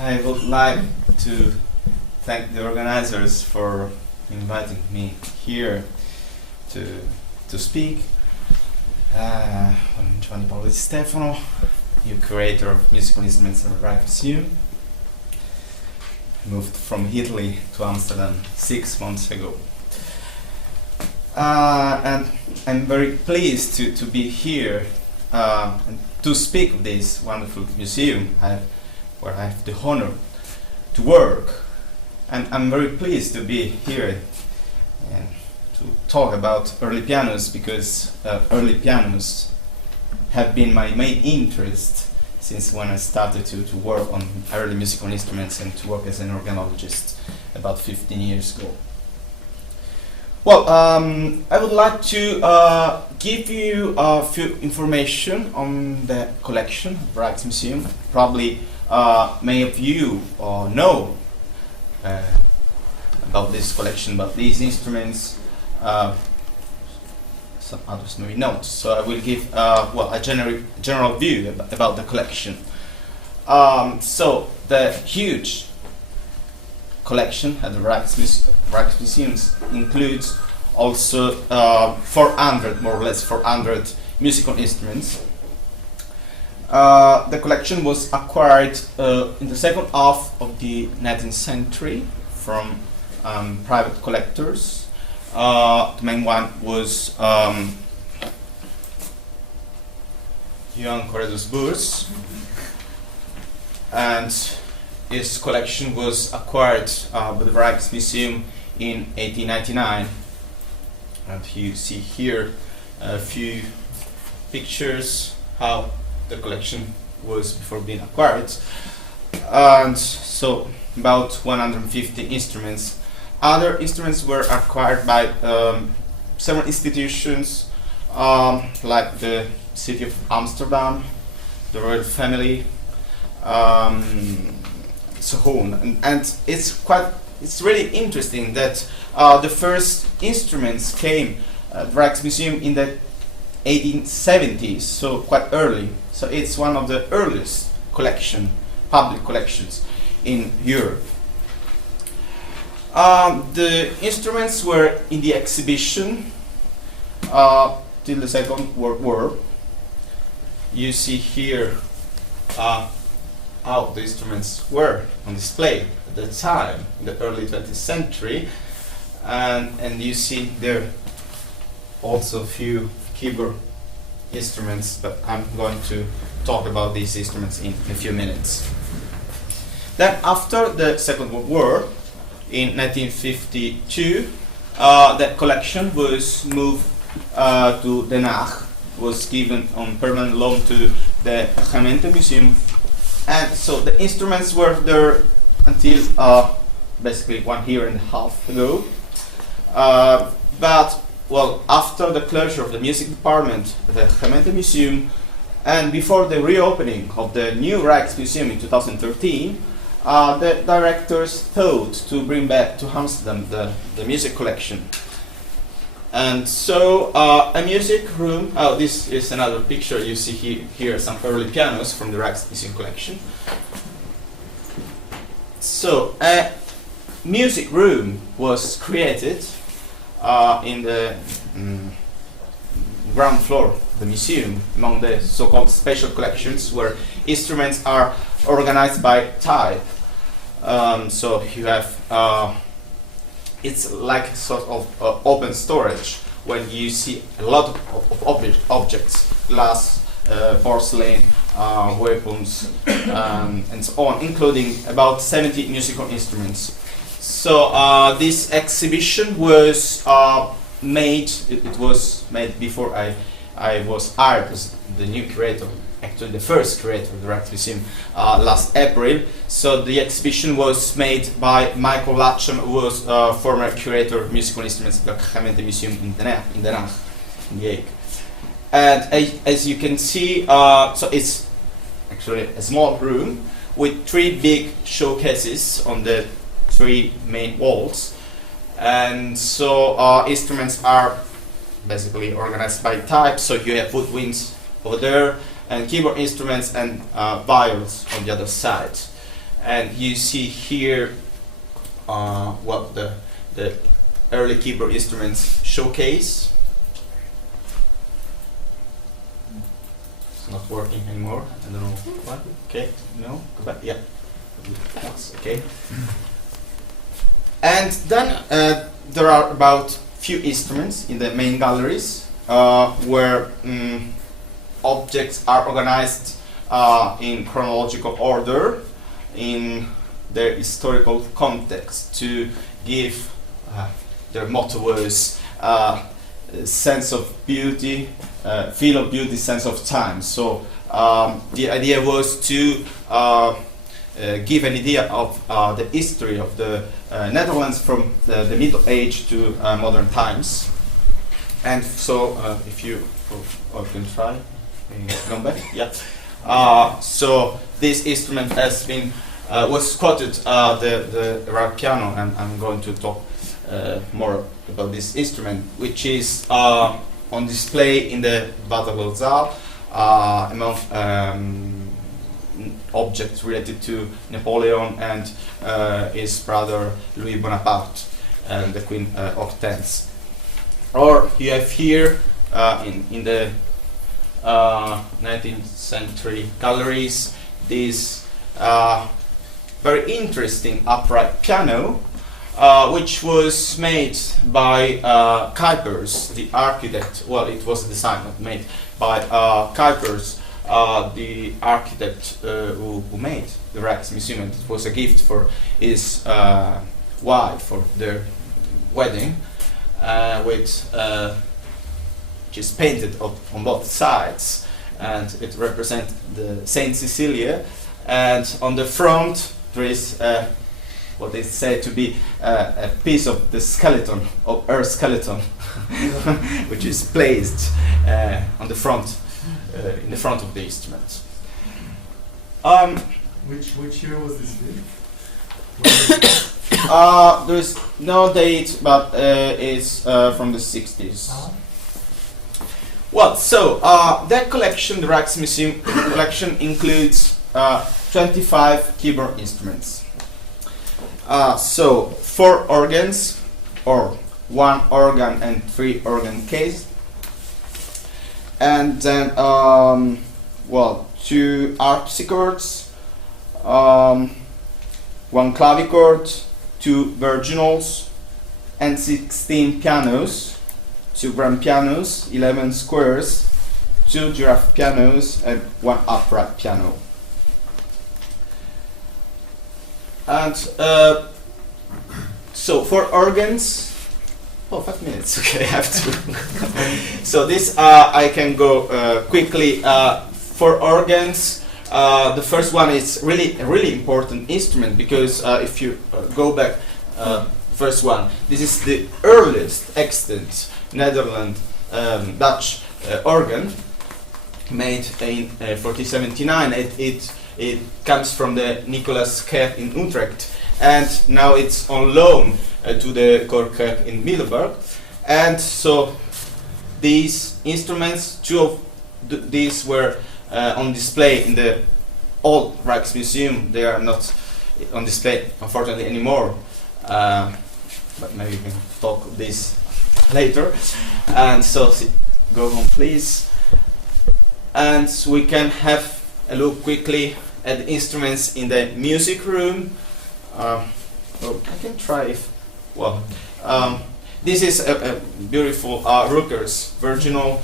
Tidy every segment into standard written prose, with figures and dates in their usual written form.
I would like to thank the organizers for inviting me here to speak. I'm Giovanni di Stefano, new curator of musical instruments at the Rijksmuseum. I moved from Italy to Amsterdam 6 months ago. And I'm very pleased to be here and to speak of this wonderful museum where I have the honor to work. And I'm very pleased to be here and to talk about early pianos, because early pianos have been my main interest since when I started to work on early musical instruments and to work as an organologist about 15 years ago. Well, I would like to give you a few information on the collection of Rijksmuseum. Probably many of you know about this collection, about these instruments. Some others maybe not. So I will give a general view about the collection. So the huge collection at the Rijksmuseum includes also 400, more or less 400 musical instruments. The collection was acquired in the second half of the 19th century from private collectors. The main one was Johan Curator, and his collection was acquired by the Rijksmuseum in 1899. And you see here a few pictures how the collection was before being acquired. And so about 150 instruments. Other instruments were acquired by several institutions, like the city of Amsterdam, the royal family, so on. And it's really interesting that the first instruments came at the Rijksmuseum in the 1870s, so quite early. So it's one of the earliest public collections in Europe. The instruments were in the exhibition till the Second World War. You see here how the instruments were on display at the time, in the early 20th century. And you see there also a few keyboard instruments, but I'm going to talk about these instruments in a few minutes. Then after the Second World War, in 1952, that collection was moved to Den Haag, was given on permanent loan to the Rijksmuseum, and so the instruments were there until basically 1.5 years ago. But well, after the closure of the music department at the Rijksmuseum, and before the reopening of the new Rijksmuseum in 2013, the directors thought to bring back to Amsterdam the music collection. And so a music room, this is another picture. You see here some early pianos from the Rijksmuseum collection. So a music room was created in the ground floor of the museum, among the so-called special collections, where instruments are organized by type. So you have, it's like sort of open storage, when you see a lot of objects, glass, porcelain, weapons, and so on, including about 70 musical instruments. So this exhibition was made, it was made before I was hired as the new curator, actually the first curator of the Rijksmuseum last April. So the exhibition was made by Michael Latcham, who was former curator of musical instruments at the Rijksmuseum Museum in Den Haag, in The Hague. And as you can see, so it's actually a small room with 3 big showcases on the 3 main walls. And so instruments are basically organized by type. So you have woodwinds over there, and keyboard instruments and viols on the other side. And you see here what the early keyboard instruments showcase. It's not working anymore. I don't know what. Okay, no, go back. Yeah, okay. And then there are about few instruments in the main galleries where objects are organized in chronological order in their historical context to give their motto was sense of beauty, feel of beauty, sense of time. So the idea was to give an idea of the history of the Netherlands from the Middle Age to modern times. And so if you can try, come back, yeah. So this instrument has been was quoted the right piano, and I'm going to talk more about this instrument, which is on display in the Waterloozaal among objects related to Napoleon and his brother Louis Bonaparte and the Queen Hortense. Or you have here in the 19th century galleries this very interesting upright piano, which was made by Kuipers, the architect. Well, it was designed, not made, by Kuipers, the architect who made the Rijksmuseum. And it was a gift for his wife for their wedding, which is painted on both sides, and it represents the Saint Cecilia. And on the front there is what is said to be a piece of the skeleton, of her skeleton, which is placed on the front, in the front of the instrument. Which year was this built? There is no date, but it's from the 60s. Well, so that collection, the Rijksmuseum collection, includes 25 keyboard instruments. So 4 organs, or 1 organ and 3 organ case, and then 2 harpsichords, 1 clavichord, 2 virginals, and 16 pianos, 2 grand pianos, 11 squares, 2 giraffe pianos, and 1 upright piano. And so for organs, 5 minutes. Okay, I have to. So this I can go quickly. For organs, the first one is a really important instrument, because if you go back, first one, this is the earliest extant Netherlands Dutch organ, made in 1479. It comes from the Nicolas Kerk in Utrecht, and now it's on loan to the Kerk in Middelburg. And so these instruments, 2 of these were on display in the old Rijksmuseum. They are not on display, unfortunately, anymore. But maybe we can talk this later. And so go home, please. And we can have a look quickly at the instruments in the music room. I can try if, this is a beautiful Rukers virginal.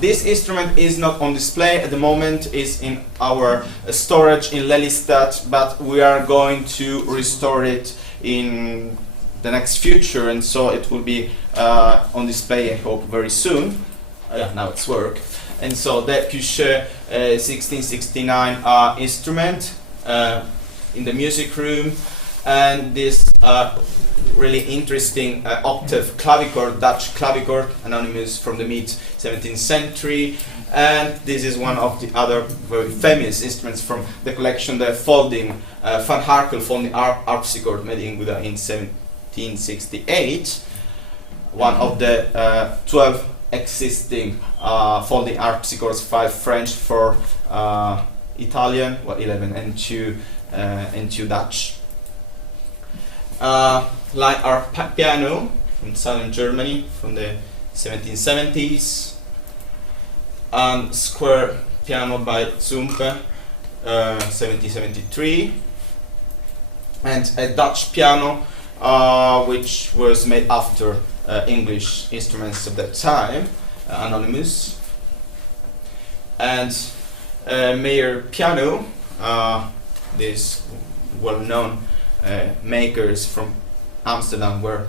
This instrument is not on display at the moment, is in our storage in Lelystad, but we are going to restore it in the next future, and so it will be on display, I hope, very soon. Now it's work. And so that Cuchet 1669 instrument in the music room, and this really interesting octave clavichord, Dutch clavichord, anonymous from the mid-17th century. And this is one of the other very famous instruments from the collection, the folding Van Harkel folding harpsichord, made in 1768. One of the 12 existing folding harpsichords, 5 French, 4 Italian, 11, and 2 into Dutch. Like our piano from southern Germany from the 1770s, square piano by Zumpe, 1773, and a Dutch piano which was made after English instruments of that time, anonymous, and Meyer piano, these well-known makers from Amsterdam were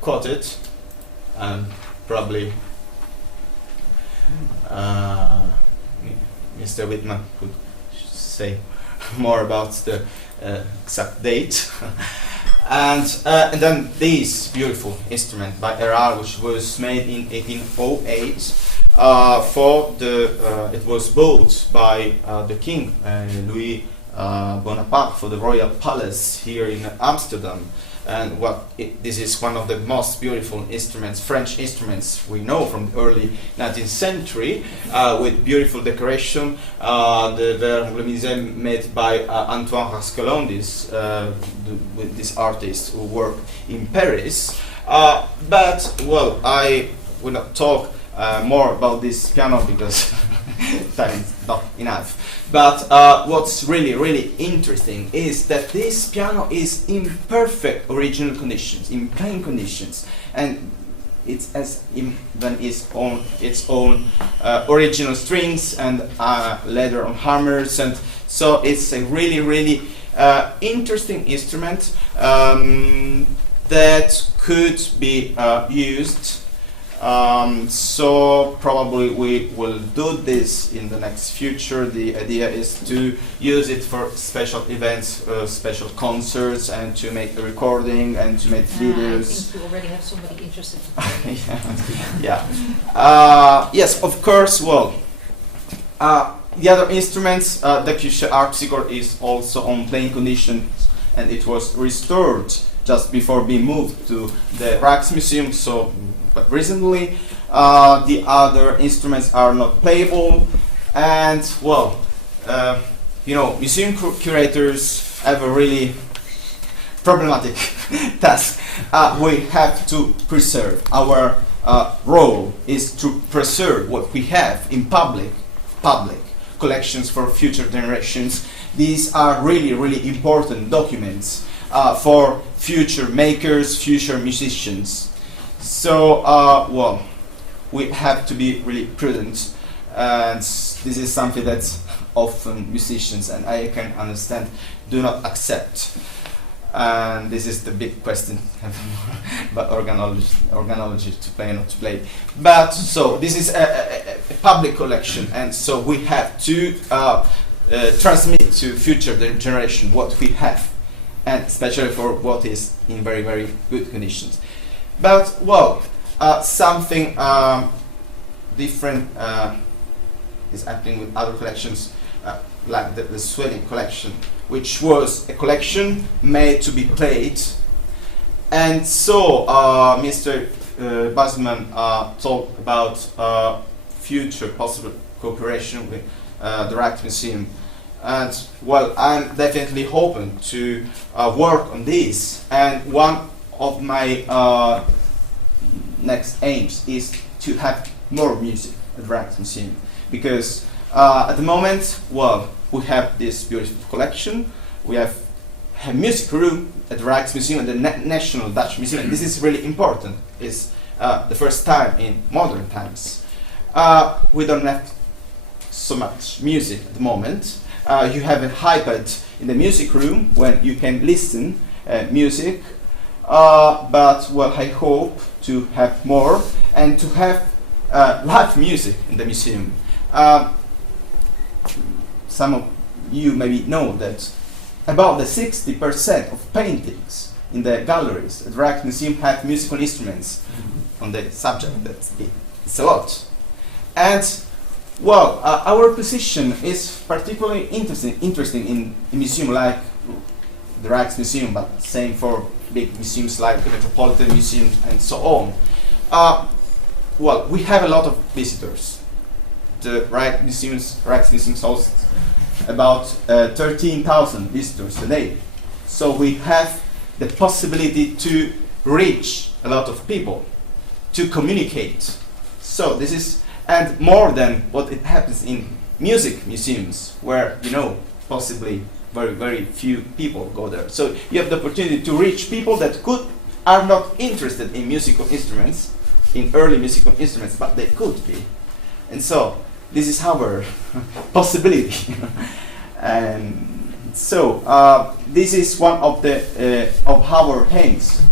quoted, and probably Mr. Whitman could say more about the exact date. And then this beautiful instrument by Erard, which was made in 1808, it was bought by the king, Louis Bonaparte, for the royal palace here in Amsterdam. And this is one of the most beautiful instruments, French instruments we know from the early 19th century, with beautiful decoration. The Geelvinck Museum made by Antoine Rascolon, this artist who worked in Paris. But well, I will not talk more about this piano because time is not enough. But what's really interesting is that this piano is in perfect original conditions, in plain conditions, and it's as even its own original strings and leather on hammers, and so it's a really interesting instrument that could be used. So probably we will do this in the next future. The idea is to use it for special events, special concerts, and to make a recording and to make videos. I think you already have somebody interested. Yes, of course. Well, the other instruments, the Cuchet harpsichord is also on plain conditions, and it was restored just before being moved to the Rijksmuseum. So. But recently, the other instruments are not playable, and well, museum curators have a really problematic task. We have to preserve. Our role is to preserve what we have in public collections for future generations. These are really important documents for future makers, future musicians. So, well, we have to be really prudent, and this is something that often musicians, and I can understand, do not accept. And this is the big question about organology, to play or not to play. But, so, this is a public collection, and so we have to transmit to future generation what we have, and especially for what is in very good conditions. But, well, something different is happening with other collections, like the Sweden collection, which was a collection made to be played. And so Mr. Basman talked about future possible cooperation with the Rijksmuseum. And, well, I'm definitely hoping to work on this. And one of my next aims is to have more music at the Rijksmuseum, because at the moment, well, we have this beautiful collection. We have a music room at the Rijksmuseum and the National Dutch Museum, and this is really important. It's the first time in modern times. We don't have so much music at the moment. You have an iPad in the music room when you can listen music. But, well, I hope to have more and to have live music in the museum. Some of you maybe know that about the 60% of paintings in the galleries at the Rijksmuseum have musical instruments on the subject. It's a lot. And, well, our position is particularly interesting in a museum like the Rijksmuseum, but same for big museums like the Metropolitan Museum and so on. Well, we have a lot of visitors. The Rijksmuseum hosts about 13,000 visitors a day. So we have the possibility to reach a lot of people, to communicate. So this is, and more than what it happens in music museums, where, you know, possibly very, very few people go there. So you have the opportunity to reach people that are not interested in musical instruments, in early musical instruments, but they could be. And so this is our possibility. And so this is one of the of our aims.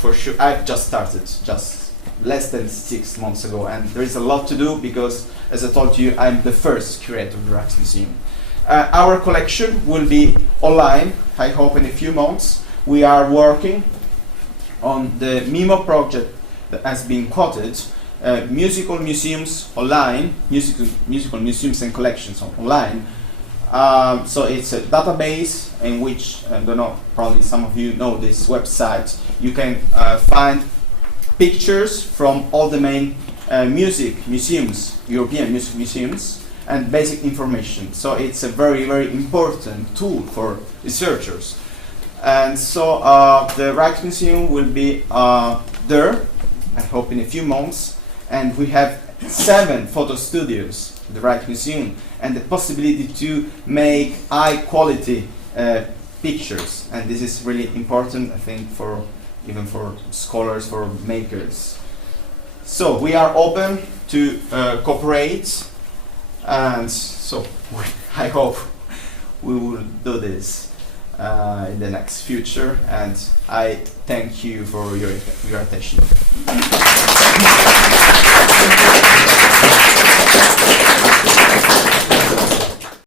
For sure, I've just started just less than 6 months ago, and there is a lot to do because, as I told you, I'm the first curator of the Rijksmuseum. Our collection will be online, I hope, in a few months. We are working on the MIMO project that has been quoted, musical museums online, musical museums and collections online. So it's a database in which, I don't know, probably some of you know this website. You can find pictures from all the main music museums, European music museums, and basic information. So it's a very, very important tool for researchers. And so the Rijksmuseum will be there, I hope, in a few months. And we have 7 photo studios at the Rijksmuseum, and the possibility to make high quality pictures. And this is really important, I think, for even for scholars, for makers. So we are open to cooperate, and so I hope we will do this in the next future. And I thank you for your attention.